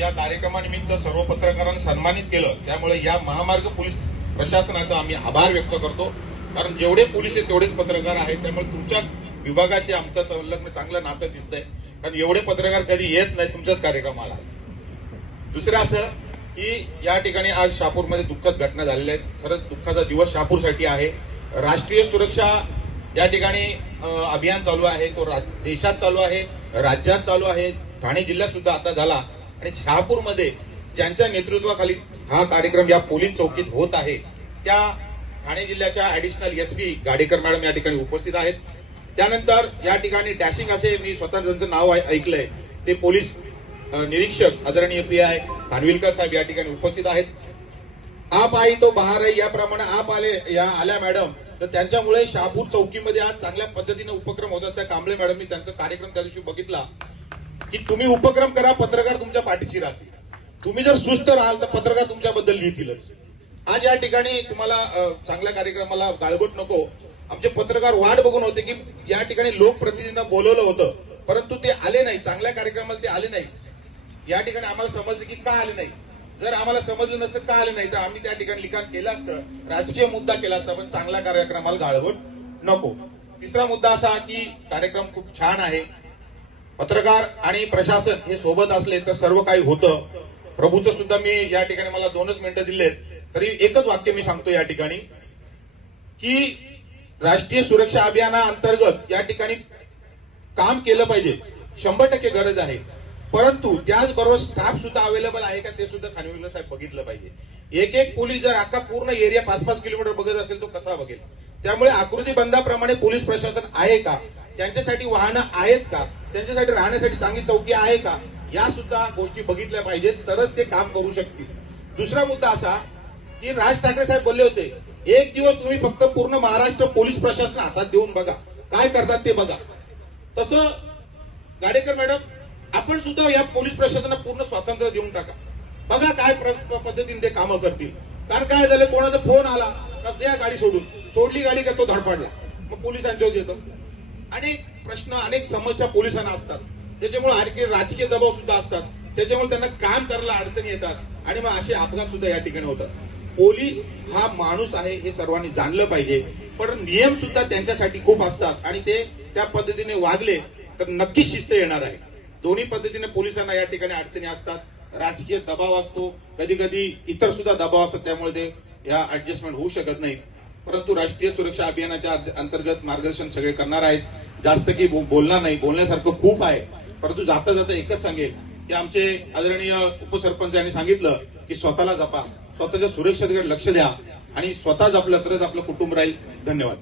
या कार्यक्रमानिमित्त सर्व पत्रकारांना सन्मानित केलं. त्यामुळे या महामार्ग पोलीस प्रशासनाचा आम्ही आभार व्यक्त करतो. कारण जेवढे पोलीस आहेत तेवढेच पत्रकार आहेत. त्यामुळे तुमच्या विभागाशी आमचं संलग्न चांगलं नातं दिसतंय. कारण एवढे पत्रकार कधी येत नाही तुमच्याच कार्यक्रमाला. दुसरं असं की या ठिकाणी आज शापूरमध्ये दुःखद घटना झालेल्या आहेत. खरंच दुःखाचा दिवस शापूरसाठी आहे. राष्ट्रीय सुरक्षा या ठिकाणी अभियान चालू आहे. तो रा- देशात चालू आहे राज्यात चालू आहे. ठाणे जिल्ह्यात सुद्धा आता झाला. आणि शहापूरमध्ये ज्यांच्या नेतृत्वाखाली हा कार्यक्रम या पोलीस चौकीत होत आहे त्या ठाणे जिल्ह्याच्या additional S P Gadekar madam या ठिकाणी उपस्थित आहेत. त्यानंतर या ठिकाणी डॅशिंग असे मी स्वतः त्यांचं नाव ऐकलंय ते पोलीस निरीक्षक आदरणीय पी आय खानविलकर साहेब या ठिकाणी उपस्थित आहेत. आप आई तो बहार आहे याप्रमाणे आप आले या आल्या मॅडम तर त्यांच्यामुळे शहापूर चौकीमध्ये आज चांगल्या पद्धतीने उपक्रम होतात. त्या कांबळे मॅडमनी त्यांचा कार्यक्रम त्या दिवशी बघितला. की तुम्ही उपक्रम करा पत्रकार तुमच्या पाठीशी राहतील. तुम्ही जर सुस्त राहाल तर पत्रकार तुमच्याबद्दल लिहितीलच. आज या ठिकाणी तुम्हाला चांगल्या कार्यक्रमाला गाळबोट नको. आमचे पत्रकार वाट बघून होते की या ठिकाणी लोकप्रतिनिधींना बोलवलं होतं परंतु ते आले नाही. चांगल्या कार्यक्रमाला ते आले नाही. या ठिकाणी आम्हाला समजलं की का आले नाही. जर आम्हाला समजलं नसतं का आलं नाही तर आम्ही त्या ठिकाणी लिखाण केलं असतं राजकीय मुद्दा केला असता पण चांगल्या कार्यक्रमाला गाळवट नको. तिसरा मुद्दा असा की कार्यक्रम खूप छान आहे. पत्रकार आणि प्रशासन हे सोबत असले तर सर्व काही होतं. प्रभूचं सुद्धा मी या ठिकाणी मला दोनच मिनिटं दिलेत. तरी एकच वाक्य मी सांगतो या ठिकाणी की राष्ट्रीय सुरक्षा अभियाना अंतर्गत या ठिकाणी काम केलं पाहिजे. शंभर टक्के गरज आहे. परंतु त्याचबरोबर स्टाफ सुद्धा अवेलेबल आहे का ते सुद्धा खानविलकर साहेब बघितलं पाहिजे. एक एक पोलीस जर अख्खा पूर्ण एरिया पाच पाच किलोमीटर बघत असेल तो कसा बघेल? त्यामुळे आकृती बंदाप्रमाणे पोलीस प्रशासन आहे का? त्यांच्यासाठी वाहनं आहेत का? त्यांच्यासाठी राहण्यासाठी चांगली चौकी आहे का? या सुद्धा गोष्टी बघितल्या पाहिजेत तरच ते काम करू शकतील. दुसरा मुद्दा असा की राज ठाकरे साहेब बोलले होते एक दिवस तुम्ही फक्त पूर्ण महाराष्ट्र पोलीस प्रशासन हातात देऊन बघा. काय करतात ते बघा. तसं गाडेकर मॅडम आपण सुद्धा या पोलीस प्रशासनाला पूर्ण स्वातंत्र्य देऊन टाका. बघा काय प्र- पद्धतीने ते कामं करतील. कारण काय झालं कोणाचा फोन आला का द्या गाडी सोडून? सोडली गाडी का तो धडपाडला? मग पोलिसांच्यावर येतो. अनेक प्रश्न अनेक समस्या पोलिसांना असतात. त्याच्यामुळे आणखी राजकीय दबाव सुद्धा असतात. त्याच्यामुळे त्यांना काम करायला अडचणी येतात. आणि मग असे अपघात सुद्धा या ठिकाणी होतात. पोलीस हा माणूस आहे हे सर्वांनी जाणलं पाहिजे. पण नियम सुद्धा त्यांच्यासाठी खूप असतात. आणि ते त्या पद्धतीने वागले तर नक्कीच शिस्त येणार आहे. दोन्ही पद्धतीने पोलिसांना या ठिकाणी अडचणी असतात. राजकीय दबाव असतो. कधी कधी इतर सुद्धा दबाव असतात. त्यामुळे ते या ऍडजस्टमेंट होऊ शकत नाही परंतु राष्ट्रीय सुरक्षा अभियानाच्या अंतर्गत मार्गदर्शन सगळे करणार आहेत. जास्त की बो- बोलणार नाही बोलण्यासारखं खूप आहे. परंतु जाता जाता एकच सांगेल की आमचे आदरणीय उपसरपंच यांनी सांगितलं की स्वतःला जपा स्वतःच्या सुरक्षेकडे लक्ष द्या आणि स्वतः जपलं तरच आपलं कुटुंब राहील. धन्यवाद.